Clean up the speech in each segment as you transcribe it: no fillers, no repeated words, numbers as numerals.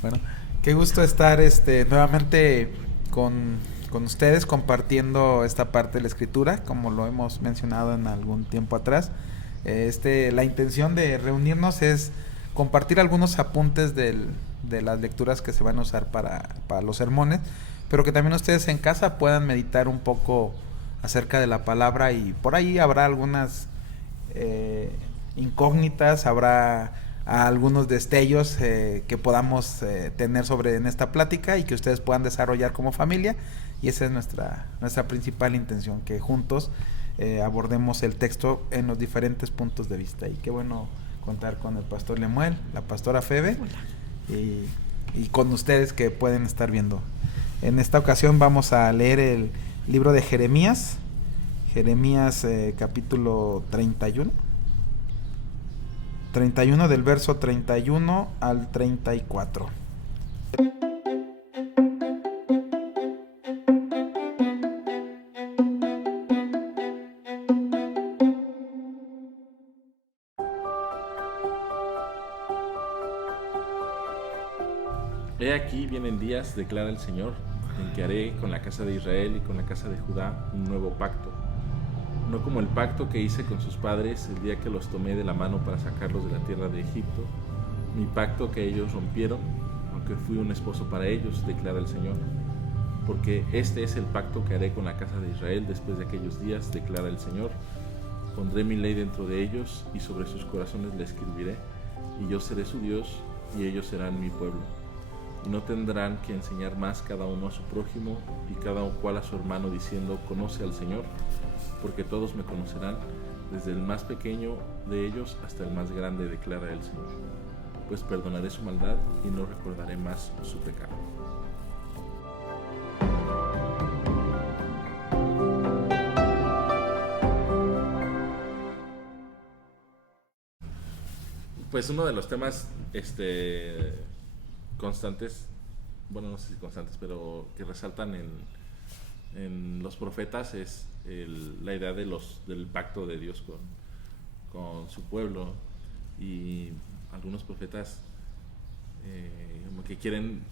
Bueno, qué gusto estar nuevamente con ustedes compartiendo esta parte de la escritura, como lo hemos mencionado en algún tiempo atrás. La intención de reunirnos es compartir algunos apuntes de las lecturas que se van a usar para los sermones, pero que también ustedes en casa puedan meditar un poco acerca de la palabra y por ahí habrá algunas eh, incógnitas, habrá algunos destellos que podamos tener sobre en esta plática y que ustedes puedan desarrollar como familia, y esa es nuestra principal intención, que juntos abordemos el texto en los diferentes puntos de vista. Y qué bueno contar con el pastor Lemuel, la pastora Febe y con ustedes que pueden estar viendo. En esta ocasión vamos a leer el libro de Jeremías, capítulo 31 del verso 31 al 34. He aquí vienen días, declara el Señor, en que haré con la casa de Israel y con la casa de Judá un nuevo pacto. No como el pacto que hice con sus padres el día que los tomé de la mano para sacarlos de la tierra de Egipto, mi pacto que ellos rompieron, aunque fui un esposo para ellos, declara el Señor. Porque este es el pacto que haré con la casa de Israel después de aquellos días, declara el Señor. Pondré mi ley dentro de ellos y sobre sus corazones la escribiré, y yo seré su Dios y ellos serán mi pueblo. Y no tendrán que enseñar más cada uno a su prójimo y cada cual a su hermano diciendo, conoce al Señor, porque todos me conocerán, desde el más pequeño de ellos hasta el más grande, declara el Señor. Pues perdonaré su maldad y no recordaré más su pecado. Pues uno de los temas constantes, bueno, no sé si constantes, pero que resaltan en los profetas es la idea del pacto de Dios con su pueblo. Y algunos profetas como que quieren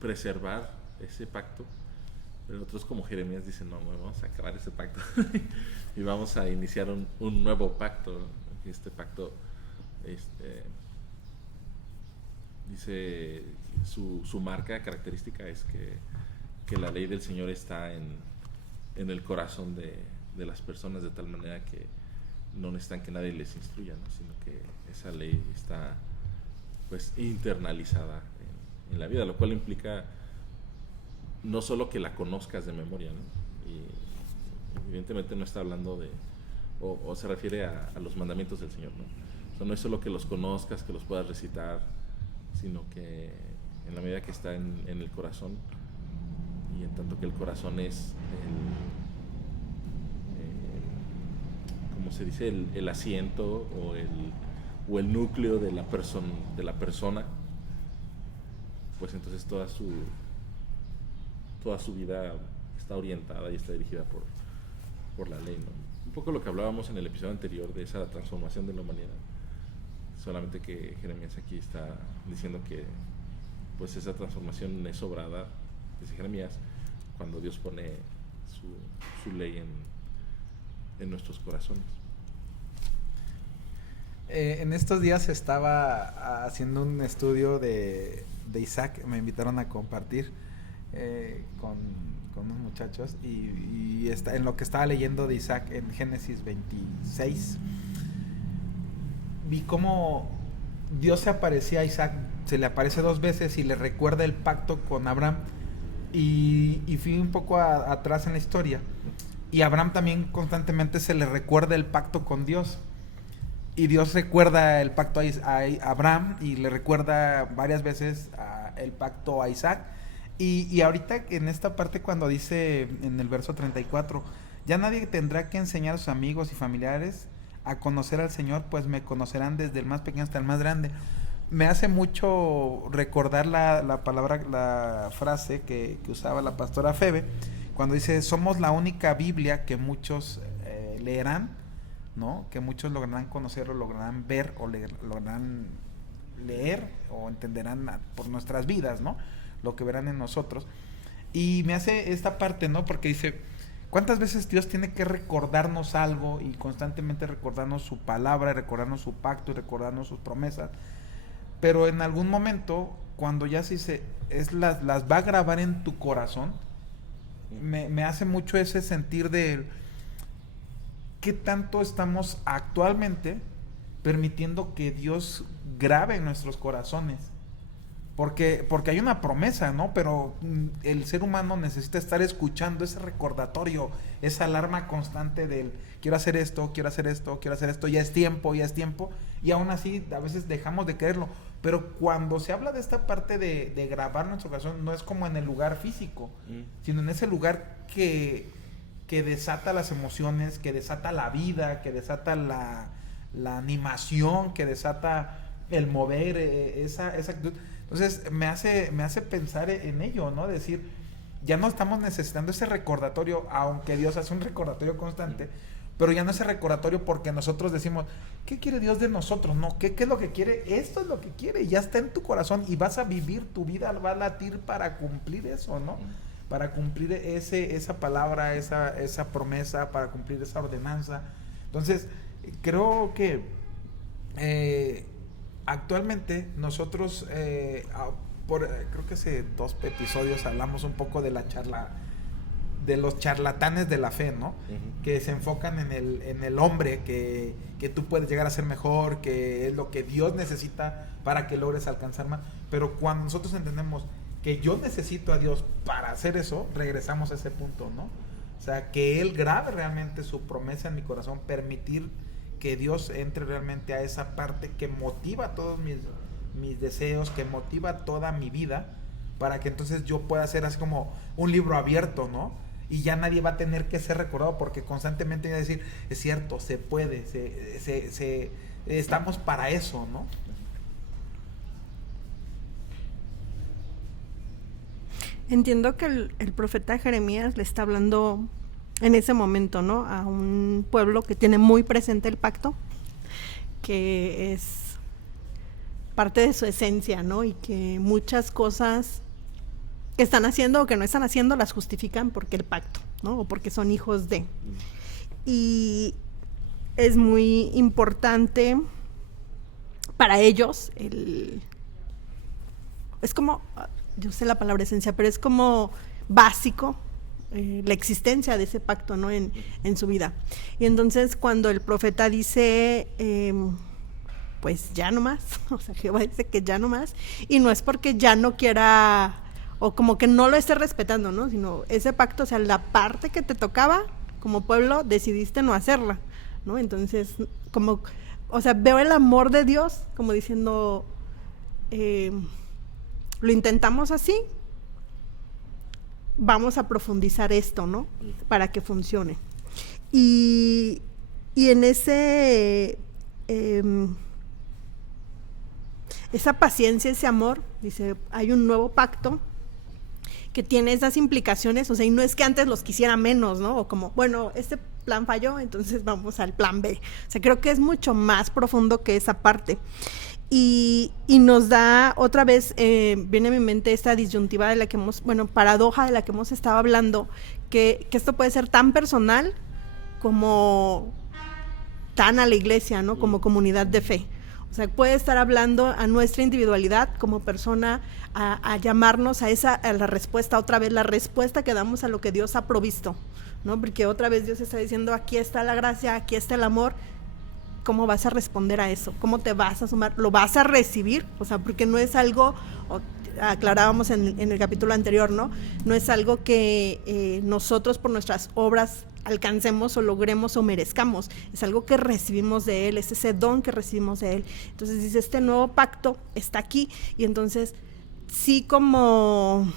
preservar ese pacto, pero otros como Jeremías dicen, no, vamos a acabar ese pacto y vamos a iniciar un nuevo pacto. Este pacto dice su marca característica es que la ley del Señor está en el corazón de las personas, de tal manera que no necesitan que nadie les instruya, ¿no? Sino que esa ley está pues internalizada en la vida, lo cual implica no solo que la conozcas de memoria, ¿no? Y evidentemente no está hablando o se refiere a los mandamientos del Señor, ¿no? O sea, no es solo que los conozcas, que los puedas recitar, sino que en la medida que está en el corazón, y en tanto que el corazón es como se dice, el asiento o el núcleo de la persona, pues entonces toda su vida está orientada y está dirigida por la ley, ¿no? Un poco lo que hablábamos en el episodio anterior de esa transformación de la humanidad, solamente que Jeremías aquí está diciendo que pues esa transformación es obrada, dice Jeremías, cuando Dios pone su ley en nuestros corazones. En estos días estaba haciendo un estudio de Isaac, me invitaron a compartir con unos muchachos y en lo que estaba leyendo de Isaac en Génesis 26, vi cómo Dios se aparecía a Isaac, se le aparece 2 veces y le recuerda el pacto con Abraham, y fui un poco atrás en la historia, y Abraham también constantemente se le recuerda el pacto con Dios, y Dios recuerda el pacto a Abraham y le recuerda varias veces el pacto a Isaac. Y ahorita en esta parte cuando dice en el verso 34, ya nadie tendrá que enseñar a sus amigos y familiares a conocer al Señor, pues me conocerán desde el más pequeño hasta el más grande. Me hace mucho recordar la palabra, la frase que usaba la pastora Febe, cuando dice, somos la única Biblia que muchos leerán, ¿no? Que muchos lograrán conocer o lograrán ver o lograrán leer o entenderán por nuestras vidas, ¿no? Lo que verán en nosotros. Y me hace esta parte, ¿no? Porque dice, ¿cuántas veces Dios tiene que recordarnos algo y constantemente recordarnos su palabra, recordarnos su pacto y recordarnos sus promesas? Pero en algún momento, cuando ya se dice, las va a grabar en tu corazón, me hace mucho ese sentir de qué tanto estamos actualmente permitiendo que Dios grabe en nuestros corazones. Porque hay una promesa, ¿no? Pero el ser humano necesita estar escuchando ese recordatorio, esa alarma constante del quiero hacer esto, quiero hacer esto, quiero hacer esto, ya es tiempo, y aún así a veces dejamos de creerlo. Pero cuando se habla de esta parte de grabar nuestro corazón, no es como en el lugar físico, sino en ese lugar que desata las emociones, que desata la vida, que desata la animación, que desata el mover, esa actitud. Entonces me hace pensar en ello, ¿no? Decir, ya no estamos necesitando ese recordatorio, aunque Dios hace un recordatorio constante, pero ya no ese recordatorio porque nosotros decimos, ¿qué quiere Dios de nosotros? No, ¿qué es lo que quiere? Esto es lo que quiere, ya está en tu corazón y vas a vivir tu vida, va a latir para cumplir eso, ¿no? Para cumplir esa palabra, esa promesa, para cumplir esa ordenanza. Entonces, creo que actualmente nosotros, creo que hace 2 episodios hablamos un poco de de los charlatanes de la fe, ¿no? Que se enfocan en el hombre, que tú puedes llegar a ser mejor, que es lo que Dios necesita para que logres alcanzar más. Pero cuando nosotros entendemos que yo necesito a Dios para hacer eso, regresamos a ese punto, ¿no? O sea, que Él grabe realmente su promesa en mi corazón, permitir que Dios entre realmente a esa parte que motiva todos mis deseos, que motiva toda mi vida, para que entonces yo pueda ser así como un libro abierto, ¿no? Y ya nadie va a tener que ser recordado, porque constantemente voy a decir, es cierto, se puede, estamos para eso, ¿no? Entiendo que el profeta Jeremías le está hablando en ese momento, ¿no? A un pueblo que tiene muy presente el pacto, que es parte de su esencia, ¿no? Y que muchas cosas que están haciendo o que no están haciendo las justifican porque el pacto, ¿no? O porque son hijos de. Y es muy importante para ellos es como, yo sé la palabra esencia, pero es como básico la existencia de ese pacto, ¿no? En su vida. Y entonces cuando el profeta dice, pues ya no más, o sea, Jehová dice que ya no más, y no es porque ya no quiera, o como que no lo esté respetando, ¿no? Sino ese pacto, o sea, la parte que te tocaba como pueblo, decidiste no hacerla, ¿no? Entonces, como, o sea, veo el amor de Dios como diciendo, lo intentamos así, vamos a profundizar esto, ¿no? Para que funcione. Y en esa paciencia, ese amor, dice, hay un nuevo pacto que tiene esas implicaciones, o sea, y no es que antes los quisiera menos, ¿no? O como, bueno, este plan falló, entonces vamos al plan B. O sea, creo que es mucho más profundo que esa parte. Y nos da, otra vez, viene a mi mente esta disyuntiva de la que paradoja de la que hemos estado hablando, que esto puede ser tan personal como tan a la iglesia, ¿no? Como comunidad de fe. O sea, puede estar hablando a nuestra individualidad como persona, a llamarnos a la respuesta, otra vez la respuesta que damos a lo que Dios ha provisto, ¿no? Porque otra vez Dios está diciendo, aquí está la gracia, aquí está el amor. ¿Cómo vas a responder a eso? ¿Cómo te vas a sumar? ¿Lo vas a recibir? O sea, porque no es algo, aclarábamos en el capítulo anterior, ¿no? No es algo que nosotros por nuestras obras alcancemos o logremos o merezcamos. Es algo que recibimos de Él, es ese don que recibimos de Él. Entonces dice, este nuevo pacto está aquí, y entonces sí como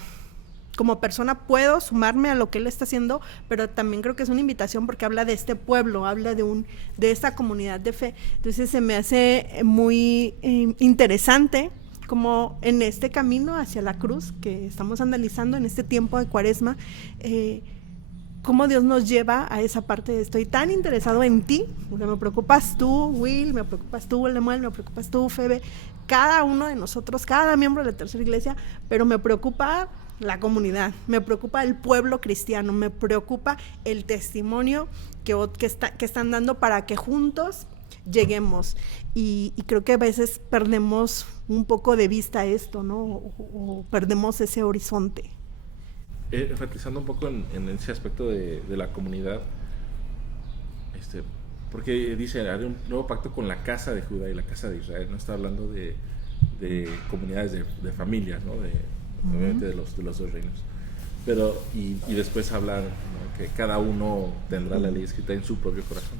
persona puedo sumarme a lo que Él está haciendo, pero también creo que es una invitación porque habla de este pueblo, habla de esta comunidad de fe. Entonces se me hace muy interesante como en este camino hacia la cruz que estamos analizando en este tiempo de Cuaresma, cómo Dios nos lleva a esa parte de estoy tan interesado en ti, porque me preocupas tú, Will, me preocupas tú, Lemuel, me preocupas tú, Febe, cada uno de nosotros, cada miembro de la Tercera Iglesia, pero me preocupa la comunidad, me preocupa el pueblo cristiano, me preocupa el testimonio que están dando para que juntos lleguemos. Y creo que a veces perdemos un poco de vista esto, ¿no? O perdemos ese horizonte. Enfatizando un poco en ese aspecto de la comunidad, porque dice, haré un nuevo pacto con la casa de Judá y la casa de Israel. No está hablando de comunidades de familias, ¿no? Obviamente de los dos reinos. Pero, y después habla, ¿no? Que cada uno tendrá la ley escrita en su propio corazón.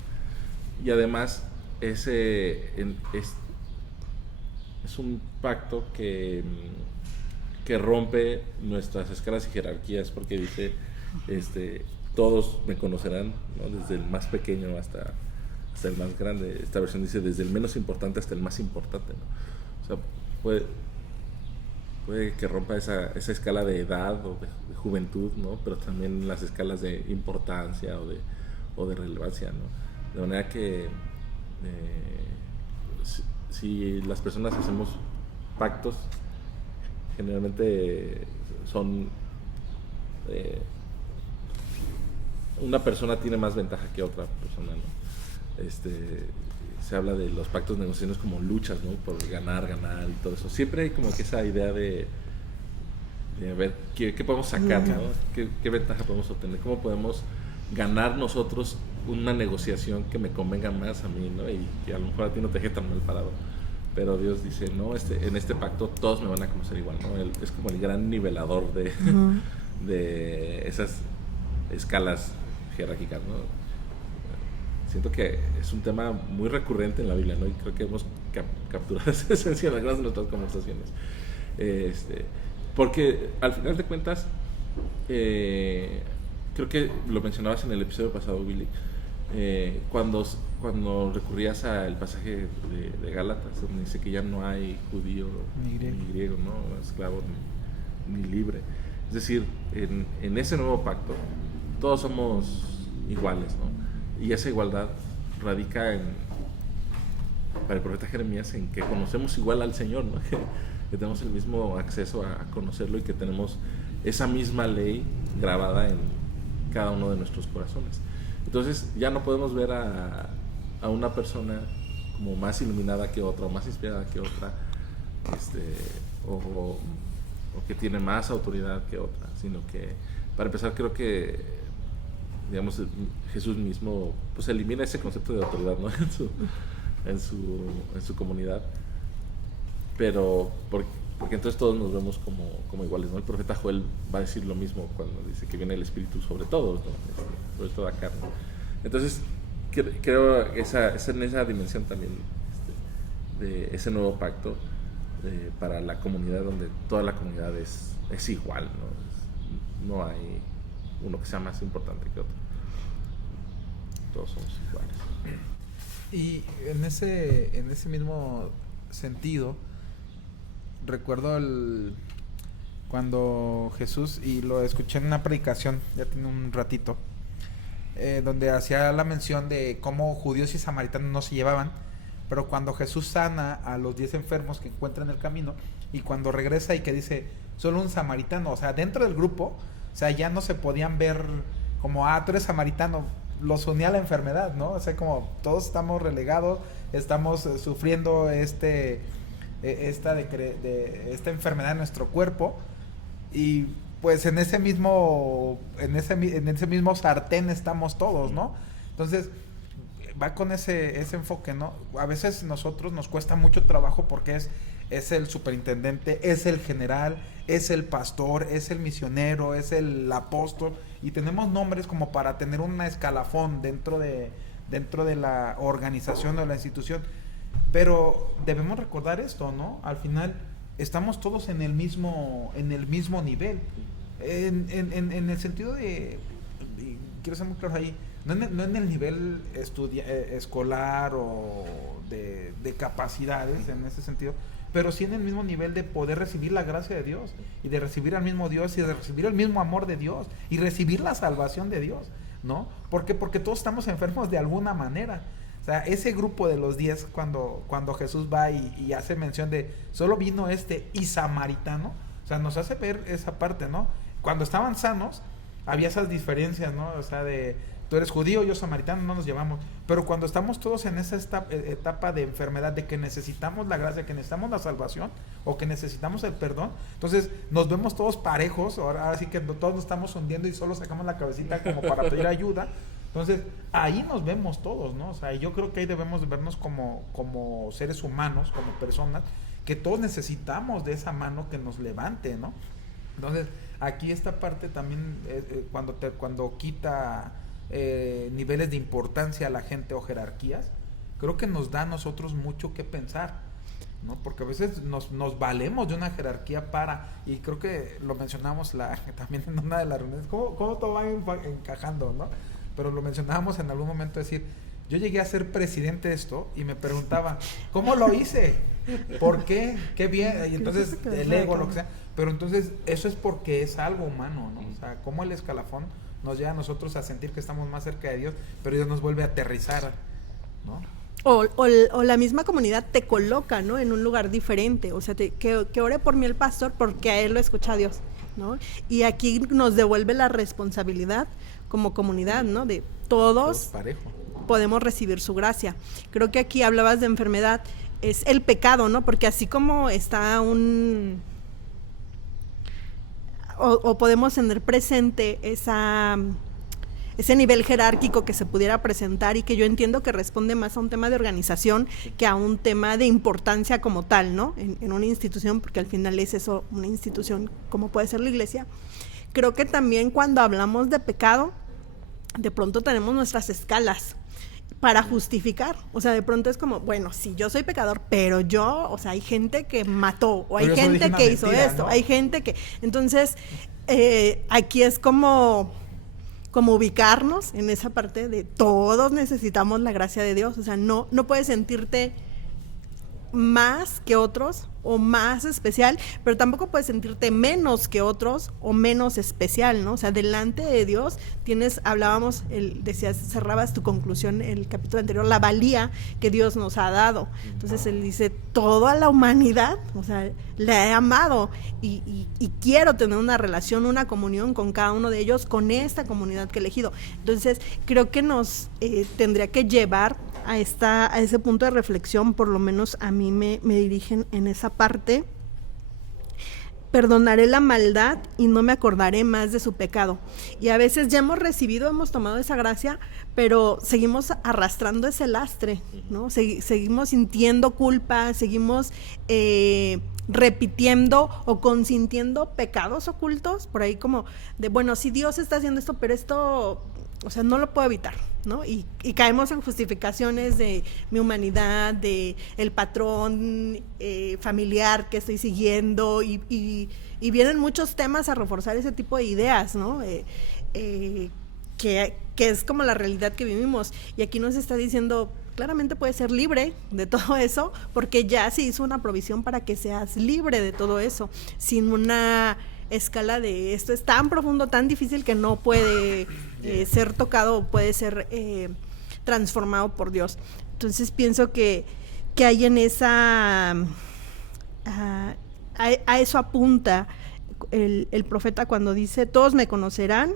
Y además, es un pacto que rompe nuestras escalas y jerarquías, porque dice, todos me conocerán, ¿no? Desde el más pequeño hasta el más grande. Esta versión dice desde el menos importante hasta el más importante, ¿no? O sea, puede que rompa esa escala de edad o de juventud, ¿no? Pero también las escalas de importancia o de relevancia, ¿no? De manera que si las personas hacemos pactos, generalmente son una persona tiene más ventaja que otra persona, ¿no? Se habla de los pactos de negociaciones como luchas, ¿no? Por ganar y todo eso. Siempre hay como que esa idea de ver qué podemos sacar, ¿no? ¿Qué ventaja podemos obtener? ¿Cómo podemos ganar nosotros una negociación que me convenga más a mí, ¿no? Y que a lo mejor a ti no te deje tan mal parado. Pero Dios dice, no, en este pacto todos me van a conocer igual, ¿no? Es como el gran nivelador de esas escalas jerárquicas, ¿no? Siento que es un tema muy recurrente en la Biblia, ¿no? Y creo que hemos capturado esa esencia en algunas de nuestras conversaciones. Porque al final de cuentas, creo que lo mencionabas en el episodio pasado, Willy, cuando recurrías al pasaje de Gálatas, donde dice que ya no hay judío ni griego, ¿no? Esclavo ni libre. Es decir, en ese nuevo pacto, todos somos iguales, ¿no? Y esa igualdad radica para el profeta Jeremías, en que conocemos igual al Señor, ¿no? Que tenemos el mismo acceso a conocerlo y que tenemos esa misma ley grabada en cada uno de nuestros corazones. Entonces ya no podemos ver a una persona como más iluminada que otra, o más inspirada que otra, o que tiene más autoridad que otra, sino que, para empezar, creo que, digamos, Jesús mismo pues elimina ese concepto de autoridad, ¿no? en su comunidad, pero porque entonces todos nos vemos como iguales, ¿no? El profeta Joel va a decir lo mismo cuando dice que viene el Espíritu sobre todos, ¿no? Sobre toda carne. Entonces creo que en esa dimensión también de ese nuevo pacto para la comunidad, donde toda la comunidad es igual, ¿no? No hay uno que sea más importante que otro. Todos somos iguales. Y en ese mismo sentido, recuerdo cuando Jesús, y lo escuché en una predicación, ya tiene un ratito, donde hacía la mención de cómo judíos y samaritanos no se llevaban, pero cuando Jesús sana a los 10 enfermos que encuentra en el camino, y cuando regresa y que dice, solo un samaritano, o sea, dentro del grupo, o sea, ya no se podían ver como, tú eres samaritano, los unía la enfermedad, ¿no? O sea, como todos estamos relegados, estamos sufriendo esta enfermedad en nuestro cuerpo, y pues en ese mismo sartén estamos todos, ¿no? Entonces va con ese enfoque, ¿no? A veces nosotros nos cuesta mucho trabajo porque es el superintendente, es el general, es el pastor, es el misionero, es el apóstol, y tenemos nombres como para tener un escalafón dentro de la organización o la institución, pero debemos recordar esto, ¿no? Al final estamos todos en el mismo nivel, en el sentido de, quiero ser muy claro ahí, no en el nivel escolar o de capacidades en ese sentido, pero sí en el mismo nivel de poder recibir la gracia de Dios, y de recibir al mismo Dios, y de recibir el mismo amor de Dios, y recibir la salvación de Dios, ¿no? ¿Por qué? Porque todos estamos enfermos de alguna manera. O sea, ese grupo de los 10, cuando Jesús va y hace mención de solo vino y samaritano, o sea, nos hace ver esa parte, ¿no? Cuando estaban sanos, había esas diferencias, ¿no? O sea, de tú eres judío, yo samaritano, no nos llevamos. Pero cuando estamos todos en esa etapa de enfermedad, de que necesitamos la gracia, que necesitamos la salvación, o que necesitamos el perdón, entonces nos vemos todos parejos. Ahora sí que todos nos estamos hundiendo y solo sacamos la cabecita como para pedir ayuda. Entonces, ahí nos vemos todos, ¿no? O sea, yo creo que ahí debemos de vernos como seres humanos, como personas, que todos necesitamos de esa mano que nos levante, ¿no? Entonces, aquí esta parte también, cuando quita niveles de importancia a la gente o jerarquías, creo que nos da a nosotros mucho que pensar, ¿no? Porque a veces nos valemos de una jerarquía y creo que lo mencionamos también en una de las reuniones, cómo todo va encajando, ¿no? Pero lo mencionábamos en algún momento, decir, yo llegué a ser presidente de esto y me preguntaba, ¿cómo lo hice? ¿Por qué? ¿Qué bien? Y entonces el ego, lo que sea. Pero entonces eso es porque es algo humano, ¿no? O sea, como el escalafón nos lleva a nosotros a sentir que estamos más cerca de Dios, pero Dios nos vuelve a aterrizar, ¿no? O la misma comunidad te coloca, ¿no? En un lugar diferente. O sea, que ore por mí el pastor porque a él lo escucha Dios, ¿no? Y aquí nos devuelve la responsabilidad como comunidad, ¿no? De todos podemos recibir su gracia. Creo que aquí hablabas de enfermedad, es el pecado, ¿no? Porque así como está o podemos tener presente ese nivel jerárquico que se pudiera presentar, y que yo entiendo que responde más a un tema de organización que a un tema de importancia como tal, ¿no? En una institución, porque al final es eso, una institución como puede ser la iglesia. Creo que también cuando hablamos de pecado, de pronto tenemos nuestras escalas para justificar. O sea, de pronto es como, bueno, sí, yo soy pecador, pero yo, o sea, hay gente que mató, o hay gente que hizo esto, ¿no? Hay gente que... Entonces, aquí es como ubicarnos en esa parte de todos necesitamos la gracia de Dios. O sea, no puedes sentirte más que otros o más especial, pero tampoco puedes sentirte menos que otros o menos especial, ¿no? O sea, delante de Dios decías, cerrabas tu conclusión en el capítulo anterior, la valía que Dios nos ha dado. Entonces él dice, toda la humanidad, o sea, la he amado y quiero tener una relación, una comunión con cada uno de ellos, con esta comunidad que he elegido. Entonces creo que nos tendría que llevar a ese punto de reflexión, por lo menos a mí me dirigen en esa parte. Perdonaré la maldad y no me acordaré más de su pecado. Y a veces ya hemos tomado esa gracia, pero seguimos arrastrando ese lastre, ¿no? Seguimos sintiendo culpa, seguimos repitiendo o consintiendo pecados ocultos, por ahí como de, bueno, sí, Dios está haciendo esto, pero esto, o sea, no lo puedo evitar, ¿no? Y caemos en justificaciones de mi humanidad, de el patrón familiar que estoy siguiendo, y vienen muchos temas a reforzar ese tipo de ideas, ¿no? Que es como la realidad que vivimos. Y aquí nos está diciendo, claramente puedes ser libre de todo eso, porque ya se hizo una provisión para que seas libre de todo eso, sin una escala de esto es tan profundo, tan difícil que no puede ser tocado o puede ser transformado por Dios. Entonces pienso que hay en esa a eso apunta el profeta cuando dice, todos me conocerán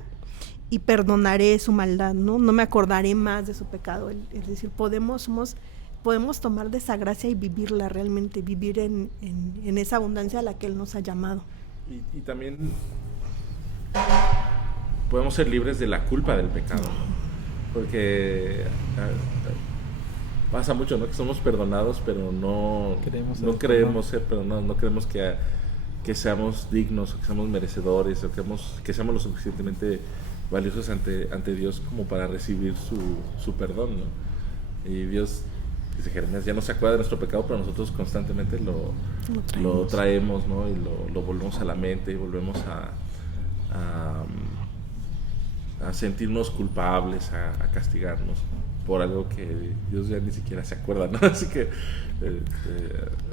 y perdonaré su maldad, ¿no? No me acordaré más de su pecado. Es decir, podemos tomar de esa gracia y vivirla realmente, vivir en esa abundancia a la que Él nos ha llamado. Y también podemos ser libres de la culpa del pecado, porque pasa mucho, ¿no? Que somos perdonados, pero no creemos ser perdonados, no creemos que seamos dignos, o que seamos merecedores, o que seamos lo suficientemente valiosos ante Dios como para recibir su perdón, ¿no? Y Dios, dice Jeremías, ya no se acuerda de nuestro pecado, pero nosotros constantemente lo traemos, ¿no? Y lo volvemos a la mente, y volvemos a sentirnos culpables, a castigarnos. por algo que Dios ya ni siquiera se acuerda, ¿no? Así que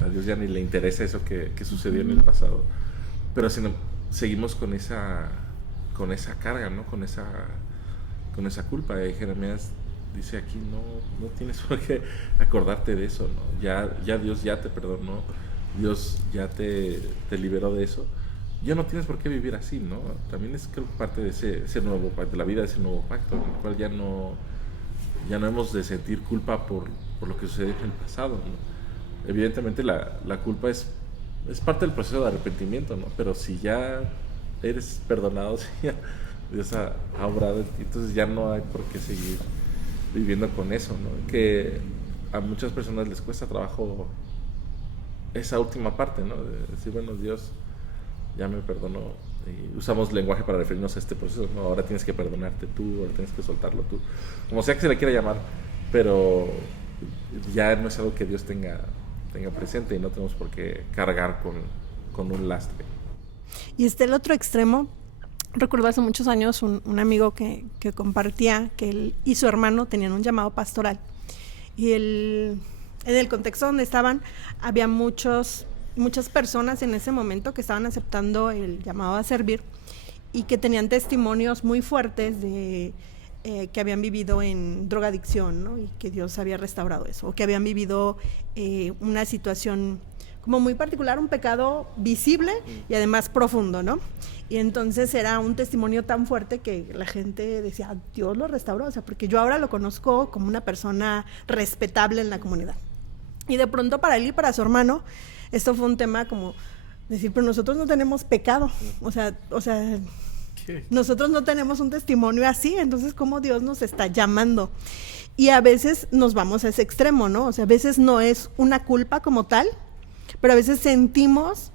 a Dios ya ni le interesa eso que sucedió en el pasado. Pero si no, seguimos con esa carga, ¿no? Con esa culpa. Jeremías dice aquí, no tienes por qué acordarte de eso, ¿no? Ya Dios ya te perdonó, Dios ya te liberó de eso. Ya no tienes por qué vivir así, ¿no? También es, creo, parte de ese nuevo pacto, de la vida de ese nuevo pacto, en el cual ya no hemos de sentir culpa por lo que sucedió en el pasado, ¿no? Evidentemente la culpa es parte del proceso de arrepentimiento, ¿no? Pero si ya eres perdonado, si ya Dios ha obrado, entonces ya no hay por qué seguir viviendo con eso, ¿no? Que a muchas personas les cuesta trabajo esa última parte, ¿no? De decir, bueno, Dios ya me perdonó. Y usamos lenguaje para referirnos a este proceso, ¿no? Ahora tienes que perdonarte tú, ahora tienes que soltarlo tú, como sea que se le quiera llamar, pero ya no es algo que Dios tenga presente y no tenemos por qué cargar con un lastre. Y el otro extremo. Recuerdo hace muchos años un amigo que compartía que él y su hermano tenían un llamado pastoral, y en el contexto donde estaban había muchas personas en ese momento que estaban aceptando el llamado a servir y que tenían testimonios muy fuertes de que habían vivido en drogadicción, ¿no? Y que Dios había restaurado eso, o que habían vivido una situación como muy particular, un pecado visible y además profundo, ¿no? Y entonces era un testimonio tan fuerte que la gente decía, Dios lo restauró, o sea, porque yo ahora lo conozco como una persona respetable en la comunidad. Y de pronto para él y para su hermano, esto fue un tema como decir, pero nosotros no tenemos pecado, o sea, nosotros no tenemos un testimonio así, entonces ¿cómo Dios nos está llamando? Y a veces nos vamos a ese extremo, ¿no? O sea, a veces no es una culpa como tal, pero a veces sentimos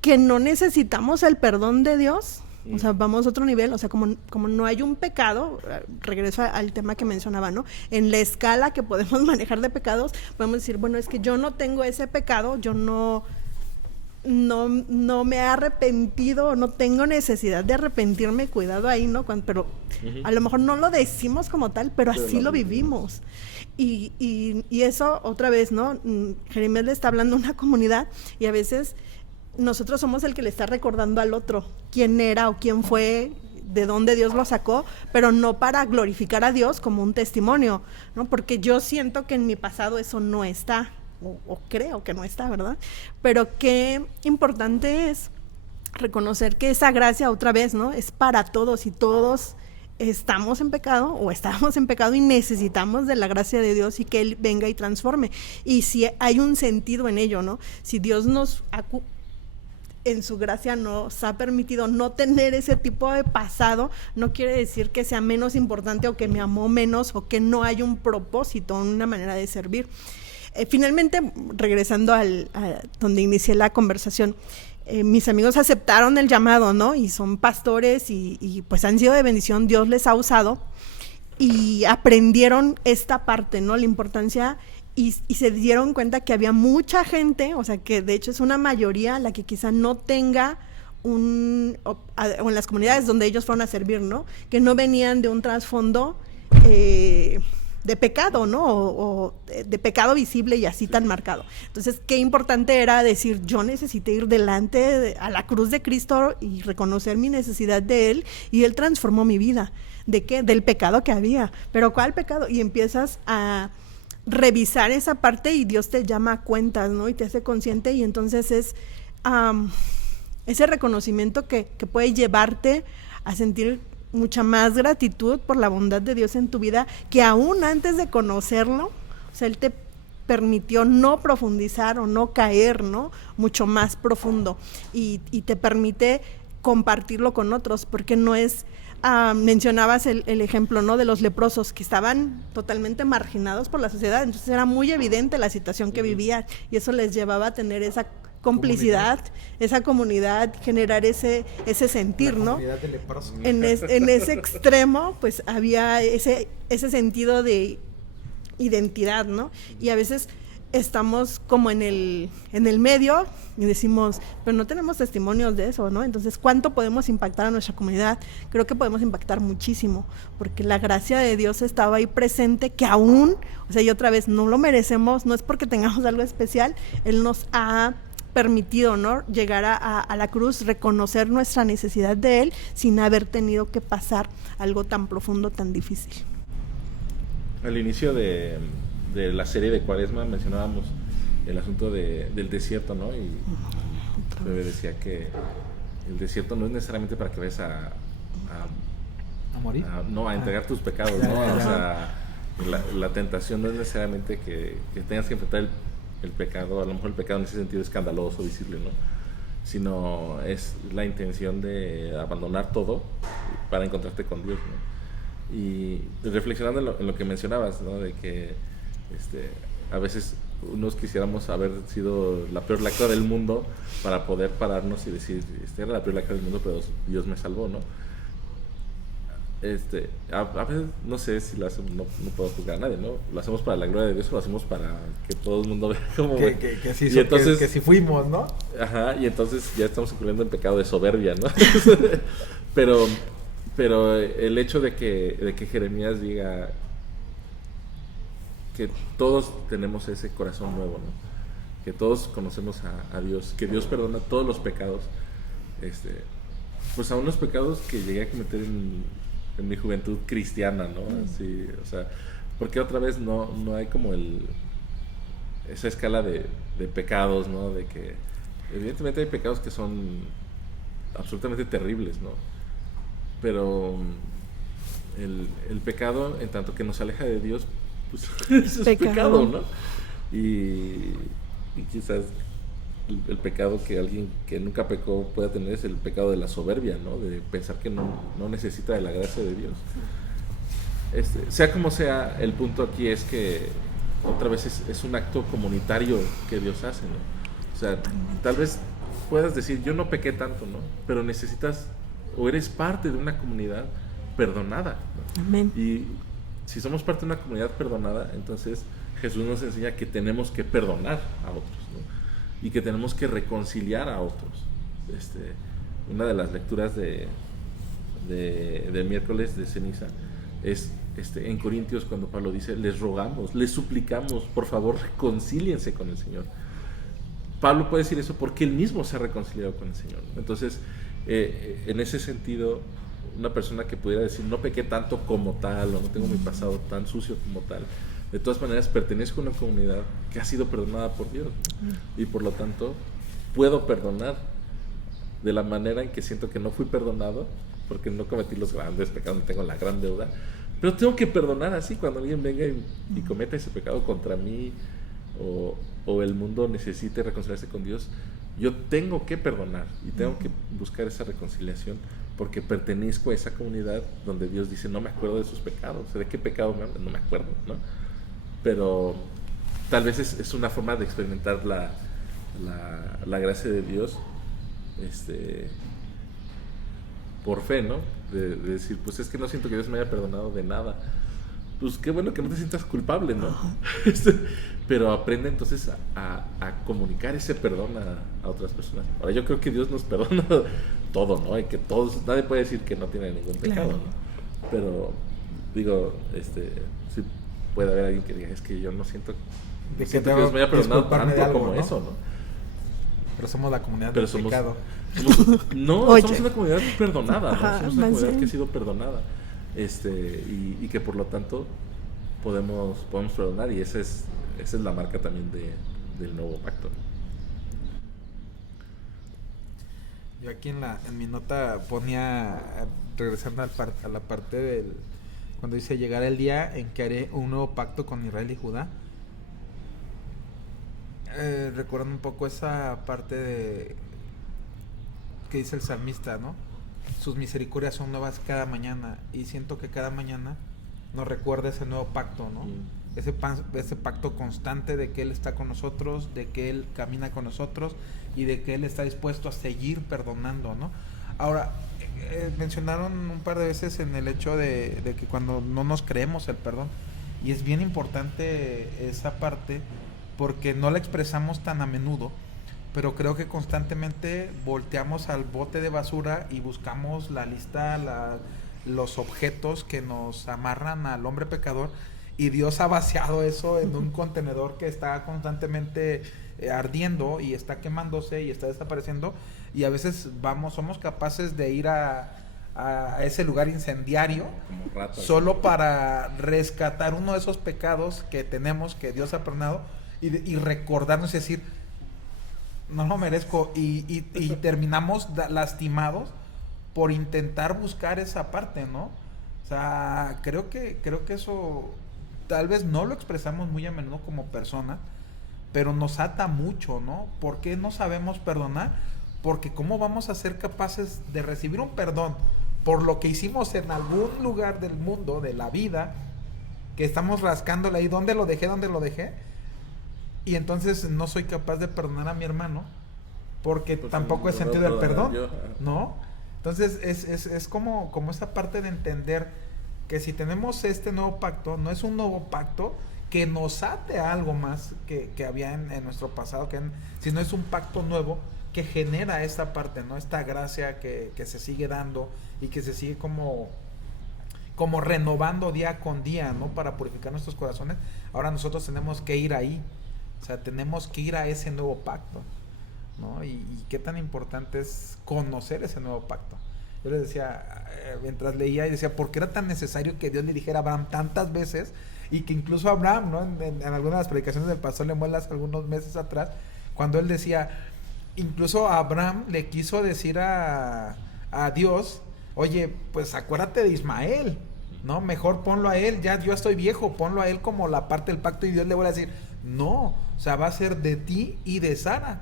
que no necesitamos el perdón de Dios, o sea, vamos a otro nivel, o sea, como no hay un pecado, regreso al tema que mencionaba, ¿no? En la escala que podemos manejar de pecados, podemos decir, bueno, es que yo no tengo ese pecado, yo no me he arrepentido, no tengo necesidad de arrepentirme, cuidado ahí, ¿no? Pero a lo mejor no lo decimos como tal, pero así lo vivimos. Y eso, otra vez, ¿no? Jeremías le está hablando a una comunidad y a veces nosotros somos el que le está recordando al otro quién era o quién fue, de dónde Dios lo sacó, pero no para glorificar a Dios como un testimonio, ¿no? Porque yo siento que en mi pasado eso no está, o creo que no está, ¿verdad? Pero qué importante es reconocer que esa gracia, otra vez, ¿no? Es para todos, y todos estamos en pecado o estábamos en pecado y necesitamos de la gracia de Dios y que Él venga y transforme. Y si hay un sentido en ello, ¿no? Si Dios en su gracia nos ha permitido no tener ese tipo de pasado, no quiere decir que sea menos importante o que me amó menos o que no hay un propósito, una manera de servir. Finalmente, regresando a donde inicié la conversación, mis amigos aceptaron el llamado, ¿no? Y son pastores y pues han sido de bendición, Dios les ha usado y aprendieron esta parte, ¿no? La importancia y se dieron cuenta que había mucha gente, o sea, que de hecho es una mayoría la que quizá no tenga o en las comunidades donde ellos fueron a servir, ¿no? Que no venían de un trasfondo de pecado, ¿no? O de pecado visible y así tan marcado. Entonces, qué importante era decir, yo necesité ir delante a la cruz de Cristo y reconocer mi necesidad de Él, y Él transformó mi vida. ¿De qué? Del pecado que había. ¿Pero cuál pecado? Y empiezas a revisar esa parte y Dios te llama a cuentas, ¿no? Y te hace consciente, y entonces es ese reconocimiento que puede llevarte a sentir mucha más gratitud por la bondad de Dios en tu vida, que aún antes de conocerlo, o sea, Él te permitió no profundizar o no caer, ¿no? Mucho más profundo, y te permite compartirlo con otros, porque no es, mencionabas el ejemplo, ¿no? De los leprosos que estaban totalmente marginados por la sociedad, entonces era muy evidente la situación que vivían, y eso les llevaba a tener esa complicidad, esa comunidad, generar ese sentir, ¿no? De leprosos. En ese extremo, pues había ese sentido de identidad, ¿no? Y a veces estamos como en el medio y decimos, pero no tenemos testimonios de eso, ¿no? Entonces, ¿cuánto podemos impactar a nuestra comunidad? Creo que podemos impactar muchísimo, porque la gracia de Dios estaba ahí presente, que aún, o sea, y otra vez, no lo merecemos, no es porque tengamos algo especial, Él nos ha permitido, ¿no?, llegar a la cruz, reconocer nuestra necesidad de Él sin haber tenido que pasar algo tan profundo, tan difícil. Al inicio de la serie de Cuaresma mencionábamos el asunto del desierto, ¿no? Y Bebe decía que el desierto no es necesariamente para que vayas ¿A morir? a entregar tus pecados, ¿no? O sea, la tentación no es necesariamente que tengas que enfrentar el pecado, a lo mejor el pecado en ese sentido escandaloso, visible, ¿no? Sino es la intención de abandonar todo para encontrarte con Dios, ¿no? Y reflexionando en lo que mencionabas, ¿no? De que a veces unos quisiéramos haber sido la peor lacra del mundo para poder pararnos y decir, era la peor lacra del mundo, pero Dios me salvó, ¿no? A veces no sé si lo hacemos, no puedo juzgar a nadie, ¿no? Lo hacemos para la gloria de Dios o lo hacemos para que todo el mundo vea cómo que sí, entonces, que sí fuimos, ¿no? Ajá, y entonces ya estamos incurriendo en pecado de soberbia, ¿no? pero el hecho de que Jeremías diga que todos tenemos ese corazón nuevo, ¿no? Que todos conocemos a Dios, que Dios perdona todos los pecados, pues aún los pecados que llegué a cometer en mi juventud cristiana, ¿no? Así, o sea, porque otra vez no hay como esa escala de pecados, ¿no? De que evidentemente hay pecados que son absolutamente terribles, ¿no? Pero el pecado, en tanto que nos aleja de Dios, pues es pecado, ¿no? Y quizás el pecado que alguien que nunca pecó pueda tener es el pecado de la soberbia, ¿no? De pensar que no necesita de la gracia de Dios. Sea como sea, el punto aquí es que otra vez es un acto comunitario que Dios hace, ¿no? O sea, tal vez puedas decir, yo no pequé tanto, ¿no? Pero necesitas, o eres parte de una comunidad perdonada, ¿no? Amén. Y si somos parte de una comunidad perdonada, entonces Jesús nos enseña que tenemos que perdonar a otros, ¿no? Y que tenemos que reconciliar a otros. Una de las lecturas de miércoles de ceniza es en Corintios, cuando Pablo dice, les rogamos, les suplicamos, por favor reconcíliense con el Señor. Pablo puede decir eso porque él mismo se ha reconciliado con el Señor. Entonces, en ese sentido, una persona que pudiera decir, no pequé tanto como tal, o no tengo mi pasado tan sucio como tal, de todas maneras pertenezco a una comunidad que ha sido perdonada por Dios, y por lo tanto puedo perdonar de la manera en que siento que no fui perdonado, porque no cometí los grandes pecados, no tengo la gran deuda, pero tengo que perdonar así cuando alguien venga y cometa ese pecado contra mí, o el mundo necesite reconciliarse con Dios. Yo tengo que perdonar y tengo que buscar esa reconciliación, porque pertenezco a esa comunidad donde Dios dice, no me acuerdo de sus pecados. ¿De qué pecado me hablan? No me acuerdo, ¿no? Pero tal vez es una forma de experimentar la gracia de Dios por fe, ¿no? De decir, pues es que no siento que Dios me haya perdonado de nada. Pues qué bueno que no te sientas culpable, ¿no? Pero aprende entonces a comunicar ese perdón a otras personas. Ahora, yo creo que Dios nos perdona todo, ¿no? Y que todos, nadie puede decir que no tiene ningún pecado, Claro. ¿no? Pero digo, sí puede haber alguien que diga, es que yo no siento De que Dios me haya perdonado tanto como ¿no? Eso, ¿no? Pero somos la comunidad Pero del pecado. Oye. Somos una comunidad perdonada, ¿no? Ajá, Somos una más comunidad bien. que ha sido perdonada, y que por lo tanto podemos perdonar, y esa es la marca también del nuevo pacto, ¿no? Yo aquí en mi nota ponía, regresando a la parte del, cuando dice, llegará el día en que haré un nuevo pacto con Israel y Judá. Recuerdo un poco esa parte de que dice el salmista, ¿no? Sus misericordias son nuevas cada mañana, y siento que cada mañana nos recuerda ese nuevo pacto, ¿no? Ese pacto constante de que Él está con nosotros, de que Él camina con nosotros y de que Él está dispuesto a seguir perdonando, ¿no? Ahora, mencionaron un par de veces en el hecho de que cuando no nos creemos el perdón, y es bien importante esa parte, porque no la expresamos tan a menudo, pero creo que constantemente volteamos al bote de basura y buscamos la lista, los objetos que nos amarran al hombre pecador, y Dios ha vaciado eso en un contenedor que está constantemente ardiendo y está quemándose y está desapareciendo, y a veces somos capaces de ir a ese lugar incendiario solo para rescatar uno de esos pecados que tenemos, que Dios ha perdonado, y recordarnos y decir, no lo merezco, y terminamos lastimados por intentar buscar esa parte, ¿no? O sea, creo que eso tal vez no lo expresamos muy a menudo como persona, pero nos ata mucho, ¿no? ¿Por qué no sabemos perdonar? Porque ¿cómo vamos a ser capaces de recibir un perdón por lo que hicimos en algún lugar del mundo, de la vida, que estamos rascándole ahí, ¿dónde lo dejé? Y entonces no soy capaz de perdonar a mi hermano, porque pues tampoco he sentido el perdón, ¿no? Entonces es como esa parte de entender que si tenemos este nuevo pacto, no es un nuevo pacto que nos ate a algo más que había en nuestro pasado, sino es un pacto nuevo que genera esta parte, ¿no? Esta gracia que se sigue dando y que se sigue como renovando día con día, ¿no? Para purificar nuestros corazones. Ahora nosotros tenemos que ir ahí, o sea, tenemos que ir a ese nuevo pacto, ¿no? Y qué tan importante es conocer ese nuevo pacto. Yo les decía, mientras leía, y decía, ¿por qué era tan necesario que Dios le dijera a Abraham tantas veces? Y que incluso Abraham, ¿no? En algunas de las predicaciones del pastor Lemuelas algunos meses atrás, cuando él decía, incluso a Abraham le quiso decir a Dios, oye, pues acuérdate de Ismael, ¿no? Mejor ponlo a él, ya yo estoy viejo, ponlo a él como la parte del pacto, y Dios le vuelve a decir, no, o sea, va a ser de ti y de Sara.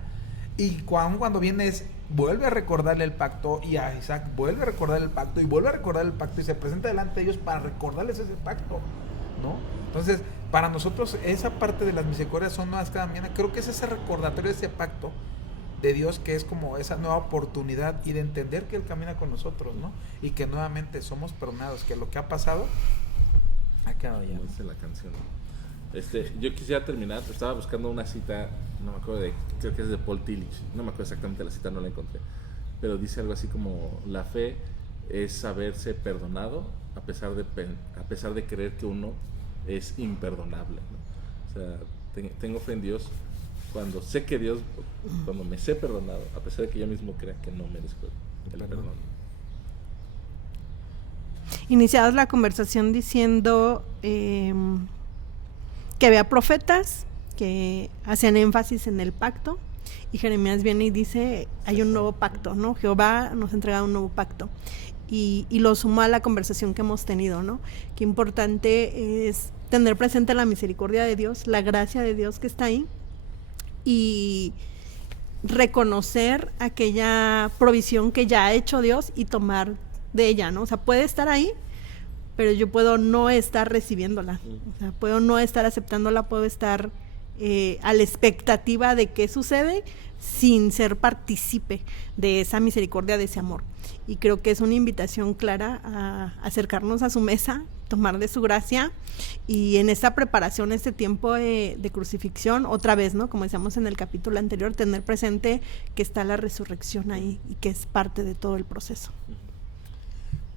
Y cuando vienes, vuelve a recordarle el pacto, y a Isaac vuelve a recordar el pacto, y vuelve a recordar el pacto, y se presenta delante de ellos para recordarles ese pacto, ¿no? Entonces, para nosotros esa parte de las misericordias son nuevas cada mañana. Creo que es ese recordatorio de ese pacto de Dios, que es como esa nueva oportunidad, y de entender que Él camina con nosotros, ¿no? Y que nuevamente somos perdonados, que lo que ha pasado ha quedado ya. Como dice la canción. Yo quisiera terminar, estaba buscando una cita, no me acuerdo creo que es de Paul Tillich, no me acuerdo exactamente la cita, no la encontré, pero dice algo así como, la fe es saberse perdonado a pesar de creer que uno es imperdonable, ¿no? O sea, tengo fe en Dios cuando sé que Dios, cuando me sé perdonado, a pesar de que yo mismo crea que no merezco el perdón. Iniciadas la conversación diciendo que había profetas que hacían énfasis en el pacto, y Jeremías viene y dice, hay un nuevo pacto, ¿no? Jehová nos ha entregado un nuevo pacto, y lo sumó a la conversación que hemos tenido, ¿no? Qué importante es tener presente la misericordia de Dios, la gracia de Dios que está ahí, y reconocer aquella provisión que ya ha hecho Dios y tomar de ella, ¿no? O sea, puede estar ahí, pero yo puedo no estar recibiéndola, o sea, puedo no estar aceptándola, puedo estar a la expectativa de qué sucede sin ser partícipe de esa misericordia, de ese amor. Y creo que es una invitación clara a acercarnos a su mesa, tomar de su gracia, y en esta preparación, este tiempo de crucifixión, otra vez, ¿no? Como decíamos en el capítulo anterior, tener presente que está la resurrección ahí y que es parte de todo el proceso.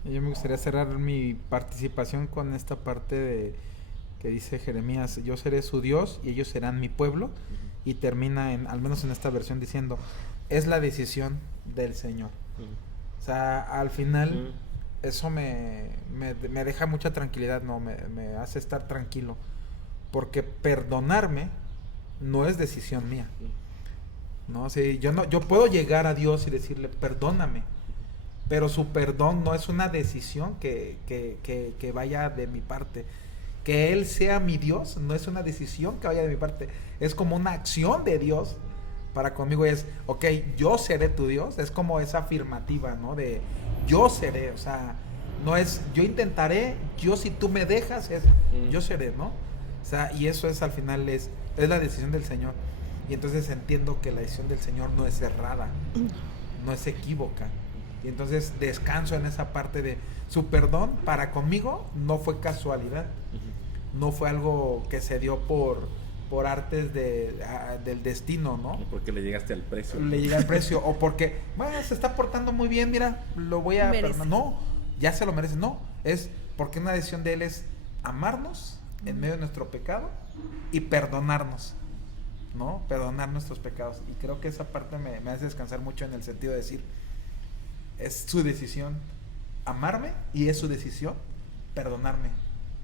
Yo me gustaría cerrar mi participación con esta parte que dice Jeremías, yo seré su Dios y ellos serán mi pueblo, y termina, al menos en esta versión, diciendo, es la decisión del Señor. O sea, al final eso me deja mucha tranquilidad, ¿no? Me hace estar tranquilo, porque perdonarme no es decisión mía, ¿no? O sea, yo puedo llegar a Dios y decirle, perdóname, pero su perdón no es una decisión que vaya de mi parte. Que Él sea mi Dios no es una decisión que vaya de mi parte, es como una acción de Dios para conmigo. Es, ok, yo seré tu Dios, es como esa afirmativa, ¿no? De yo seré, o sea, no es yo intentaré, yo si tú me dejas, es yo seré, ¿no? O sea, y eso es al final es la decisión del Señor. Y entonces entiendo que la decisión del Señor no es errada, no es equívoca. Y entonces descanso en esa parte de su perdón para conmigo no fue casualidad, no fue algo que se dio por artes del destino, ¿no? Porque le llegaste al precio. Le llega el precio, o porque, bueno, se está portando muy bien, mira, lo voy a perdonar. No, ya se lo merece, no, es porque una decisión de él es amarnos en medio de nuestro pecado y perdonarnos, ¿no? Perdonar nuestros pecados. Y creo que esa parte me hace descansar mucho en el sentido de decir, es su decisión amarme y es su decisión perdonarme.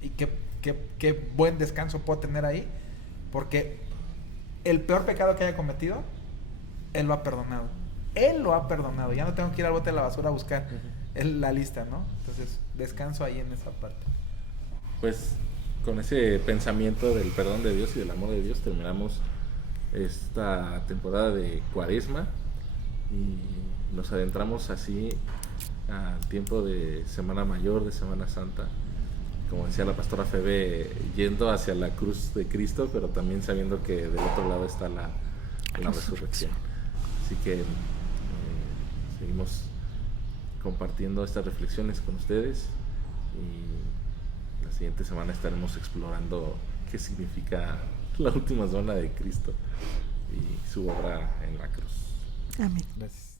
Y qué buen descanso puedo tener ahí, porque el peor pecado que haya cometido, Él lo ha perdonado. Él lo ha perdonado. Ya no tengo que ir al bote de la basura a buscar la lista, ¿no? Entonces, descanso ahí en esa parte. Pues con ese pensamiento del perdón de Dios y del amor de Dios terminamos esta temporada de Cuaresma y nos adentramos así al tiempo de Semana Mayor, de Semana Santa, como decía la pastora Febe, yendo hacia la cruz de Cristo, pero también sabiendo que del otro lado está la resurrección. Así que seguimos compartiendo estas reflexiones con ustedes y la siguiente semana estaremos explorando qué significa la última zona de Cristo y su obra en la cruz. Amén. Gracias.